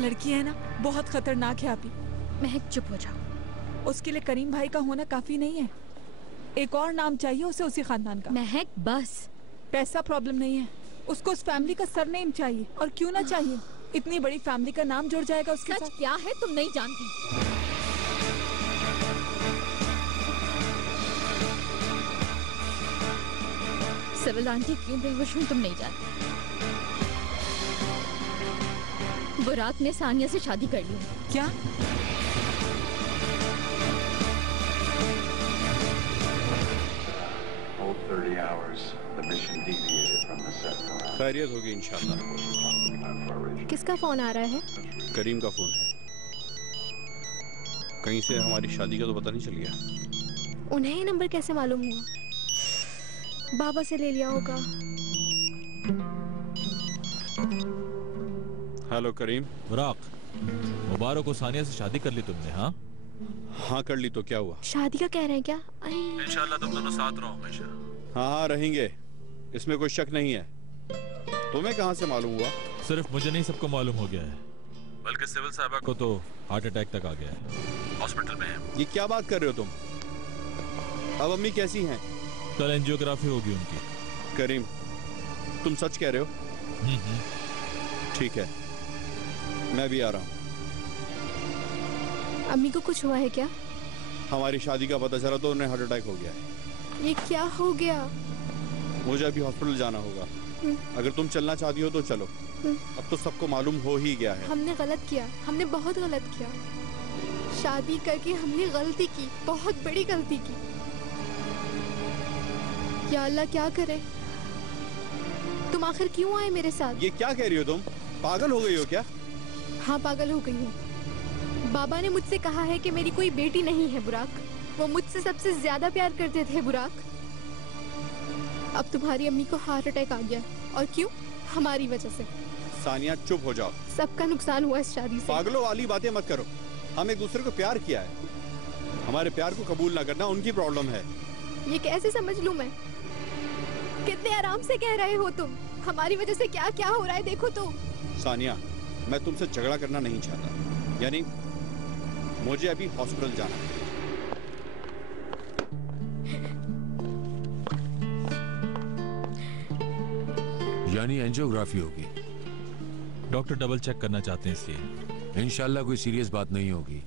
लड़की है ना, बहुत खतरनाक है आपी। महक चुप हो जाओ। उसके लिए करीम भाई का होना काफी नहीं है, एक और नाम चाहिए उसे उसी खानदान का। महक बस। पैसा प्रॉब्लम नहीं है, उसको उस फैमिली का सरनेम चाहिए। और क्यों ना चाहिए, इतनी बड़ी फैमिली का नाम जुड़ जाएगा उसके साथ। सच क्या है तुम नहीं जानती। सिविल आंटी क्यों बेहोश हुई तुम नहीं जानती। बुराक ने सानिया से शादी कर ली। क्या? खैरियत होगी इंशाल्लाह। किसका फोन आ रहा है? करीम का फोन है। कहीं से हमारी शादी का तो पता नहीं चल गया। उन्हें ये नंबर कैसे मालूम हुआ? बाबा से ले लिया होगा। हेलो करीम। बुराक, मुबारक हो, सानिया से शादी कर ली तुमने? हाँ हाँ कर ली। तो क्या हुआ? शादी का कह रहे हैं क्या? इंशाल्लाह तुम दोनों साथ रहो हमेशा। हाँ हाँ रहेंगे, इसमें कोई शक नहीं है। तुम्हें कहाँ से मालूम हुआ? सिर्फ मुझे नहीं, सबको मालूम हो गया है, बल्कि सिविल साहबा को तो हार्ट अटैक तक आ गया है, हॉस्पिटल में है। ये क्या बात कर रहे हो तुम? अब अम्मी कैसी हैं? कल एंजियोग्राफी होगी उनकी। करीम तुम सच कह रहे हो? ठीक है, मैं भी आ रहा हूँ। अम्मी को कुछ हुआ है क्या? हमारी शादी का पता चला तो उन्हें हार्ट अटैक हो गया है। ये क्या हो गया? मुझे अभी हॉस्पिटल जाना होगा। अगर तुम चलना चाहती हो तो चलो। अब तो सबको मालूम हो ही गया है। हमने गलत किया, हमने बहुत गलत किया। शादी करके हमने गलती की, बहुत बड़ी गलती की। या अल्लाह क्या करे। तुम आखिर क्यों आए मेरे साथ? ये क्या कह रही हो तुम? पागल हो गई हो क्या? हाँ पागल हो गई हूँ। बाबा ने मुझसे कहा है कि मेरी कोई बेटी नहीं है बुराक। वो मुझसे सबसे ज्यादा प्यार करते थे बुराक। अब तुम्हारी अम्मी को हार्ट अटैक आ गया, और क्यों? हमारी वजह से। सानिया चुप हो जाओ। सबका नुकसान हुआ इस शादी से। पागलों वाली बातें मत करो। हम एक दूसरे को प्यार किया है, हमारे प्यार को कबूल ना करना उनकी प्रॉब्लम है। ये कैसे समझ लूं मैं? कितने आराम से कह रहे हो तुम। हमारी वजह से क्या क्या हो रहा है देखो तो। सानिया मैं तुमसे झगड़ा करना नहीं चाहता, यानी मुझे अभी हॉस्पिटल जाना है। यानी एंजियोग्राफी होगी। डॉक्टर डबल चेक करना चाहते हैं, इसलिए इंशाल्लाह कोई सीरियस बात नहीं होगी।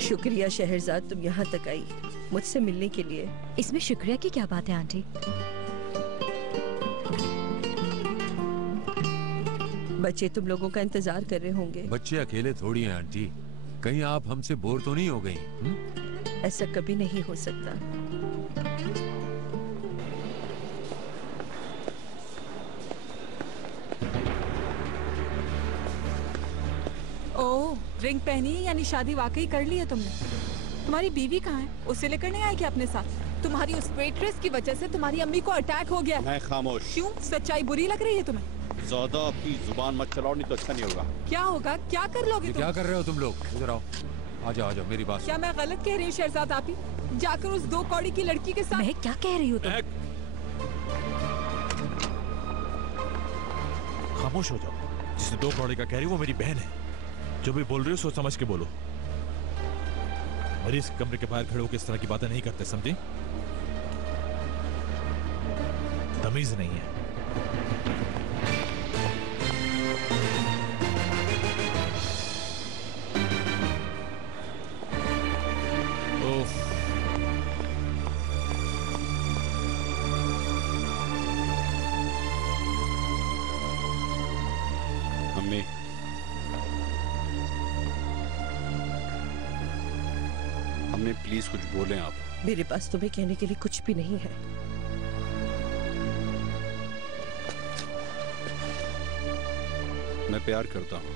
शुक्रिया शहरजाद, तुम यहाँ तक आई मुझसे मिलने के लिए। इसमें शुक्रिया की क्या बात है आंटी? बच्चे तुम लोगों का इंतजार कर रहे होंगे। बच्चे अकेले थोड़ी हैं आंटी, कहीं आप हमसे बोर तो नहीं हो गई? ऐसा कभी नहीं हो सकता। ओह, रिंग पहनी है, यानी शादी वाकई कर ली है तुमने। तुम्हारी बीवी कहाँ है? उसे लेकर नहीं आई क्या अपने साथ? तुम्हारी उस वेट्रेस की वजह से तुम्हारी अम्मी को अटैक हो गया। मैं खामोश। क्यों? सच्चाई बुरी लग रही है तुम्हें? ज्यादा अपनी जुबान मत चलाओ, नहीं तो अच्छा नहीं होगा। क्या होगा? क्या कर लोगे तुम? क्या कर रहे हो तुम लोग? इधर आओ, आ जाओ मेरी बात। क्या मैं गलत कह रही हूँ शहजाद आपी? जाकर उस 2 कौड़ी की लड़की के साथ। मैं क्या कह रही हूँ तुम? खामोश हो जाओ। जिसे 2 कौड़ी का कह रही वो मेरी बहन है। जो भी बोल रही हो सोच समझ के बोलो। मेरे इस कमरे के बाहर खड़े होकर इस तरह की बातें नहीं करते, समझी? तमीज नहीं है। अम्मी अम्मी प्लीज कुछ बोलें आप। मेरे पास तुम्हें कहने के लिए कुछ भी नहीं है। मैं प्यार करता हूँ।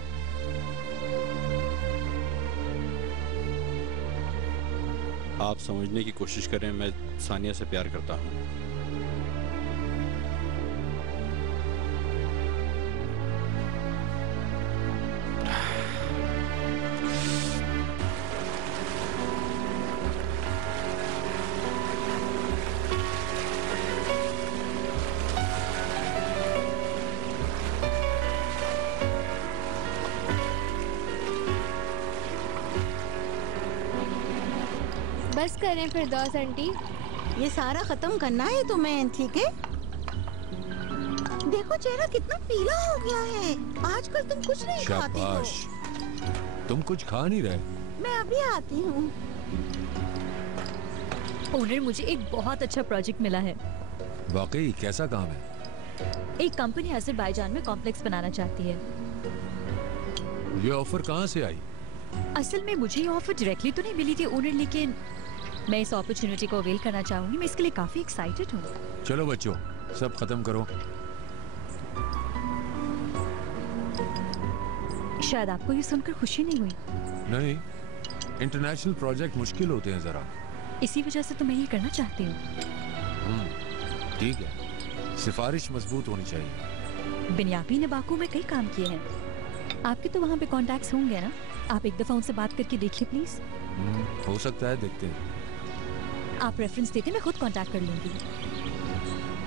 आप समझने की कोशिश करें, मैं सानिया से प्यार करता हूँ। बस करें फिरदौस आंटी। ये सारा खत्म करना है तुम्हें, ठीक है? देखो चेहरा कितना पीला हो गया है। आजकल तुम कुछ नहीं खाती हो। शाबाश, तुम कुछ खा नहीं रहे। मैं अभी आती हूँ। ओनर, मुझे एक बहुत अच्छा प्रोजेक्ट मिला है। वाकई कैसा काम है? एक कंपनी अजरबैजान में कॉम्प्लेक्स बनाना चाहती है। ये ऑफर कहाँ से आई? असल में मुझे ये ऑफर डायरेक्टली तो नहीं मिली थी ओनर, लेकिन मैं इस अपॉर्चुनिटी को अवेल करना चाहूंगी। मैं इसके लिए काफी एक्साइटेड हूँ। चलो बच्चों, सब खत्म करो। शायद आपको ये सुनकर खुशी नहीं हुई। नहीं, इंटरनेशनल प्रोजेक्ट मुश्किल होते हैं जरा। इसी वजह से तो मैं ये करना चाहती हूँ। ठीक है, सिफारिश मजबूत होनी चाहिए। बिनियामी ने बाकू में कई काम किए हैं। आपके तो वहाँ पे कॉन्टैक्ट्स होंगे ना? आप एक दफा उनसे बात करके देखिए प्लीज। हो सकता है, देखते हैं। आप रेफरेंस देते, मैं खुद कांटेक्ट कर लूंगी।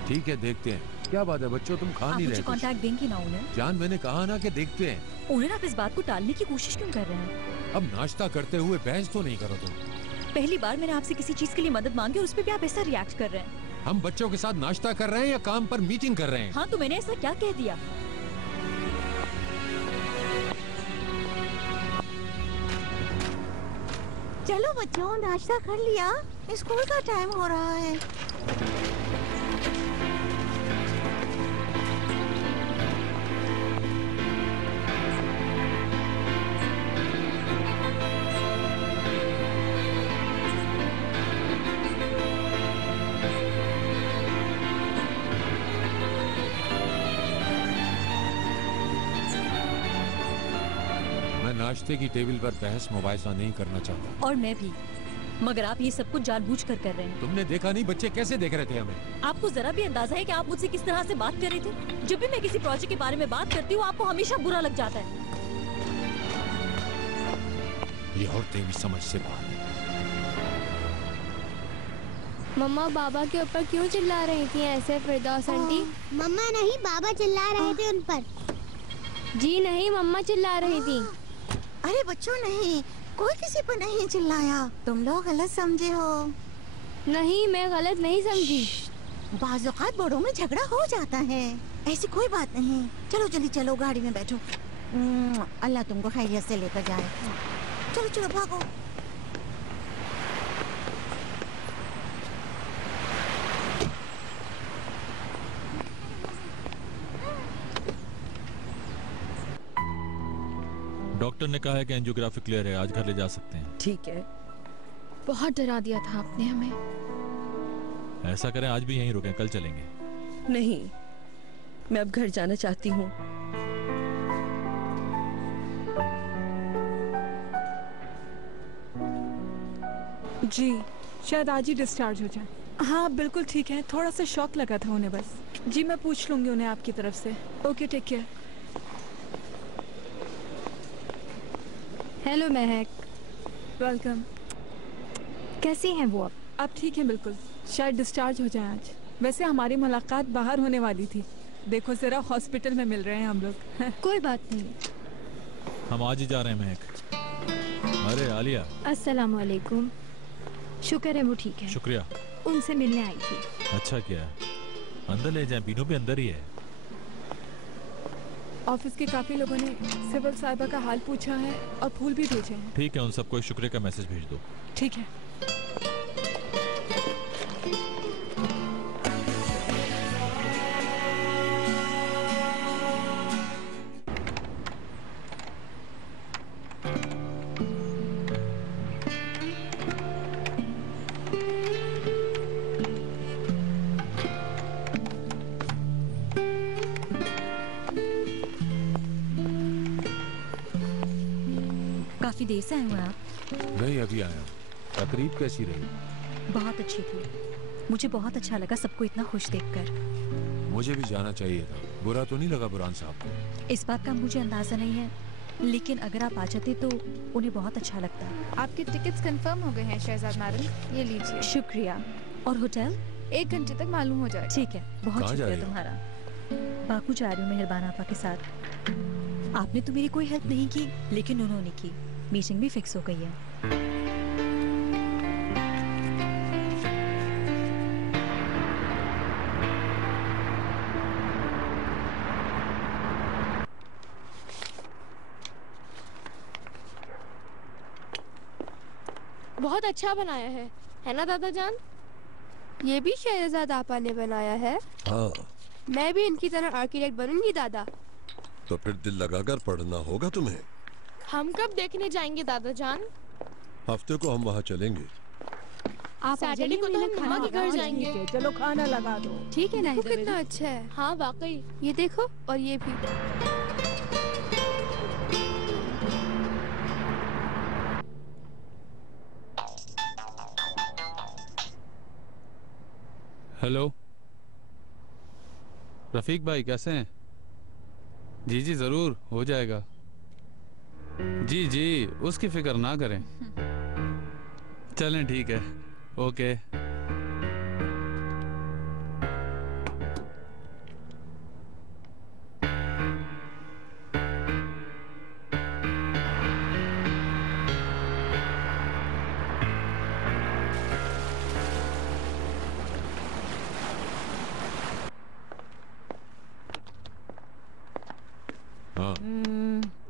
ठीक है, देखते हैं। क्या बात है बच्चों, तुम खा आप नहीं मुझे रहे? कांटेक्ट देंगे ना ओनर? जान, मैंने कहा ना कि देखते हैं। ओनर, आप इस बात को टालने की कोशिश क्यों कर रहे हैं? अब नाश्ता करते हुए बहस तो नहीं करो तुम। पहली बार मैंने आपसे किसी चीज के लिए मदद मांगी और उस पर भी आप ऐसा रिएक्ट कर रहे हैं। हम बच्चों के साथ नाश्ता कर रहे हैं या काम पर मीटिंग कर रहे हैं? हाँ, तो मैंने ऐसा क्या कह दिया? चलो बच्चों, नाश्ता कर लिया? स्कूल का टाइम हो रहा है। नाश्ते की टेबल पर बहस मुबाहिसा नहीं करना चाहता। और मैं भी, मगर आप ये सब कुछ जानबूझकर कर रहे हैं। तुमने देखा नहीं बच्चे कैसे देख रहे थे हमें? आपको जरा भी अंदाजा है कि आप मुझसे किस तरह से बात कर रहे थे? जब भी मैं किसी प्रोजेक्ट के बारे में बात करती हूँ, आपको हमेशा बुरा लग जाता है। ये औरतें भी समझ से बाहर हैं। मम्मा बाबा के ऊपर क्यों चिल्ला रही थी ऐसे फिरदौस आंटी? मम्मा नहीं, बाबा चिल्ला रहे थे उन पर। जी नहीं, मम्मा चिल्ला रही थी। अरे बच्चों नहीं, कोई किसी पर नहीं चिल्लाया। तुम लोग गलत समझे हो। नहीं, मैं गलत नहीं समझी। बाज़ औक़ात बड़ों में झगड़ा हो जाता है, ऐसी कोई बात नहीं। चलो जल्दी चलो, गाड़ी में बैठो। अल्लाह तुमको खैरियत से लेकर जाए। चलो चलो भागो। डॉक्टर ने कहा है कि एंजियोग्राफी क्लियर है, आज घर ले जा सकते हैं। ठीक है। बहुत डरा दिया था आपने हमें। ऐसा करें, आज भी यहीं रुकें, कल चलेंगे। नहीं, मैं अब घर जाना चाहती हूँ। जी, शायद आज ही डिस्चार्ज हो जाए। हाँ बिल्कुल ठीक है, थोड़ा सा शॉक लगा था उन्हें बस। जी मैं पूछ लूंगी उन्हें आपकी तरफ से। Okay, take care. Hello Mehak. Welcome. कैसी हैं वो अब? आप ठीक हैं बिल्कुल, शायद डिस्चार्ज हो जाए आज। वैसे हमारी मुलाकात बाहर होने वाली थी, देखो जरा हॉस्पिटल में मिल रहे हैं हम लोग। कोई बात नहीं। हम आज ही जा रहे हैं महक। अरे आलिया। अस्सलाम वालेकुम। शुक्र है वो ठीक है। शुक्रिया। उनसे मिलने आई थी। अच्छा किया, अंदर ले जाएं, बीनू भी अंदर ही है। ऑफिस के काफी लोगों ने सिविल साहिबा का हाल पूछा है और फूल भी भेजे हैं। ठीक है, उन सबको एक शुक्रिया का मैसेज भेज दो। ठीक है। काफी देर से आए हुए आप? नहीं, अभी आया। तकरीब कैसी रही? बहुत अच्छी थी, मुझे बहुत अच्छा लगा सबको इतना खुश देखकर। मुझे भी जाना चाहिए था। बुरा तो नहीं लगा बुरहान साहब को? इस बात का मुझे अंदाजा नहीं है, लेकिन अगर आप आ जाते तो उन्हें बहुत अच्छा लगता। आपके टिकट्स कंफर्म हो गए हैं शहजाद मैडम, ये लीजिए। शुक्रिया। और होटल 1 घंटे तक मालूम हो जाएगा। ठीक है, बहुत कहाँ जा शुक्रिया रही हो? तुम्हारा। बाकू जा रही हूँ मेहरबान आपा के साथ। आपने तो मेरी कोई हेल्प नहीं की, लेकिन उन्होंने की। मीटिंग भी फिक्स हो गई है। बहुत अच्छा बनाया है ना दादा जान? ये भी शहरजाद आपा ने बनाया है? हाँ। मैं भी इनकी तरह आर्किटेक्ट बनूंगी दादा। तो फिर दिल लगाकर पढ़ना होगा तुम्हें। हम कब देखने जाएंगे दादा जान? हफ्ते को हम वहाँ चलेंगे। आप सैटरडे को तो हम मम्मा के घर जाएंगे। चलो खाना लगा दो। ठीक है ना? वो कितना अच्छा है। हाँ वाकई, ये देखो और ये भी। हेलो रफीक भाई, कैसे हैं? जी जी जरूर हो जाएगा। जी जी उसकी फिक्र ना करें। चलें ठीक है, ओके।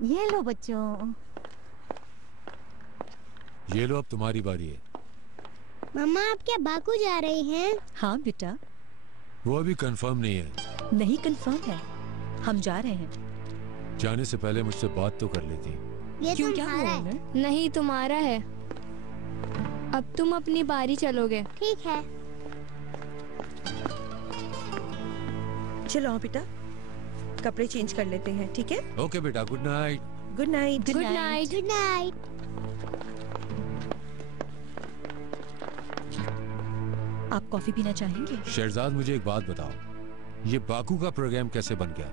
ये लो बच्चों। ये लो, अब तुम्हारी बारी है। मम्मा आप क्या बाकू जा रही हैं? हाँ बेटा। वो अभी कंफर्म नहीं है। नहीं कंफर्म है, हम जा रहे हैं। जाने से पहले मुझसे बात तो कर लेती। ये क्यों, क्या हुआ? नहीं तुम्हारा है, अब तुम अपनी बारी चलोगे। ठीक है। चलो बेटा, कपड़े चेंज कर लेते हैं, ठीक है? ओके बेटा, good night. Good night. Good night. Good night. आप कॉफी पीना चाहेंगे? शहरजाद मुझे एक बात बताओ, ये बाकू का प्रोग्राम कैसे बन गया?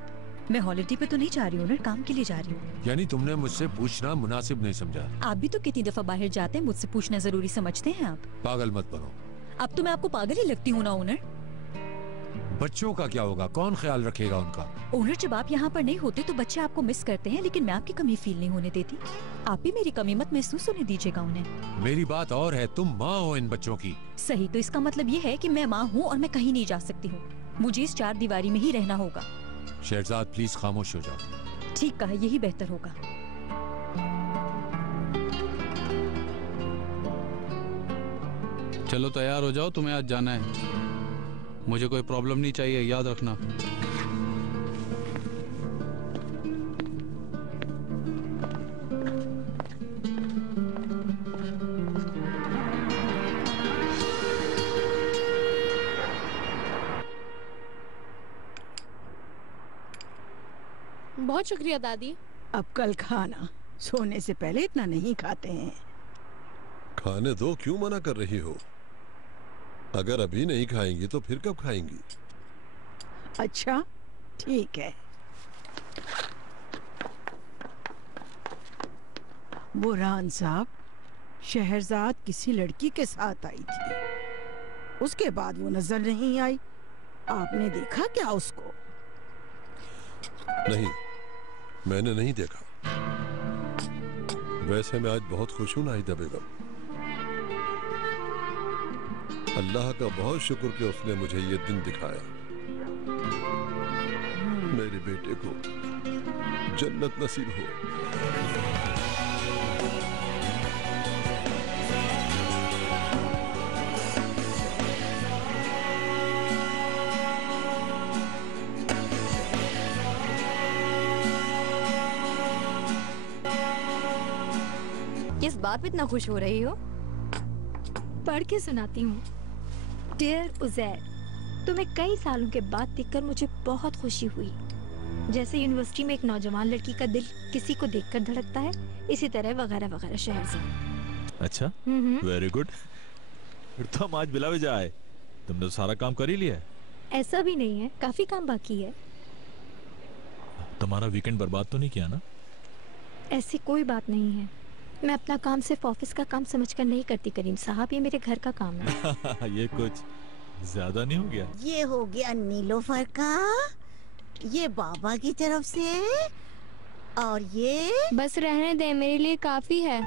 मैं हॉलिडे पे तो नहीं जा रही हूँ, काम के लिए जा रही हूँ। यानी तुमने मुझसे पूछना मुनासिब नहीं समझा? आप भी तो कितनी दफा बाहर जाते हैं, मुझसे पूछना जरूरी समझते हैं आप? पागल मत बनो। अब तो मैं आपको पागल ही लगती हूँ ना ओनर? बच्चों का क्या होगा, कौन ख्याल रखेगा उनका? ओनर जब आप यहाँ पर नहीं होते तो बच्चे आपको मिस करते हैं, लेकिन मैं आपकी कमी फील नहीं होने देती। आप भी मेरी कमी मत महसूस होने दीजिएगा उन्हें। मेरी बात और है, तुम माँ हो इन बच्चों की। सही, तो इसका मतलब ये है कि मैं माँ हूँ और मैं कहीं नहीं जा सकती हूँ। मुझे इस 4 दीवारी में ही रहना होगा। शहरजाद प्लीज खामोश हो जाओ। ठीक कहा, यही बेहतर होगा। चलो तैयार हो जाओ, तुम्हें आज जाना है। मुझे कोई प्रॉब्लम नहीं चाहिए, याद रखना। बहुत शुक्रिया दादी। अब कल खाना, सोने से पहले इतना नहीं खाते हैं। खाने दो, क्यों मना कर रही हो? अगर अभी नहीं खाएंगी तो फिर कब खाएंगी? अच्छा ठीक है। बुरहान साहब, शहरजाद किसी लड़की के साथ आई थी, उसके बाद वो नजर नहीं आई। आपने देखा क्या उसको? नहीं, मैंने नहीं देखा। वैसे मैं आज बहुत खुश हूं नाहिदा बेगम। अल्लाह का बहुत शुक्र कि उसने मुझे ये दिन दिखाया। मेरे बेटे को जन्नत नसीब हो। किस बात पे इतना खुश हो रही हो? पढ़ के सुनाती हूँ। डियर उजैर, तुम्हें कई सालों के बाद देखकर मुझे बहुत खुशी हुई। जैसे यूनिवर्सिटी में एक नौजवान लड़की का दिल किसी को देखकर धड़कता है, इसी तरह वगैरह वगैरह। शहर से। अच्छा, वेरी गुड। फिर तो हम आज बिला वजह आए। तुमने तो सारा काम कर ही लिया है। ऐसा भी नहीं है, काफी काम बाकी है। तुम्हारा वीकेंड बर्बाद तो नहीं किया ना? ऐसी कोई बात नहीं है। मैं अपना काम सिर्फ ऑफिस का काम समझकर नहीं करती करीम साहब, ये मेरे घर का काम है। ये कुछ ज्यादा नहीं हो गया? ये हो गया नीलोफर का, ये बाबा की तरफ से, और ये बस रहने दे, मेरे लिए काफी है।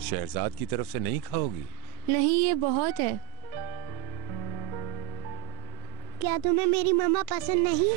शहरजाद की तरफ से नहीं खाओगी? नहीं, ये बहुत है। क्या तुम्हें मेरी मम्मा पसंद नहीं?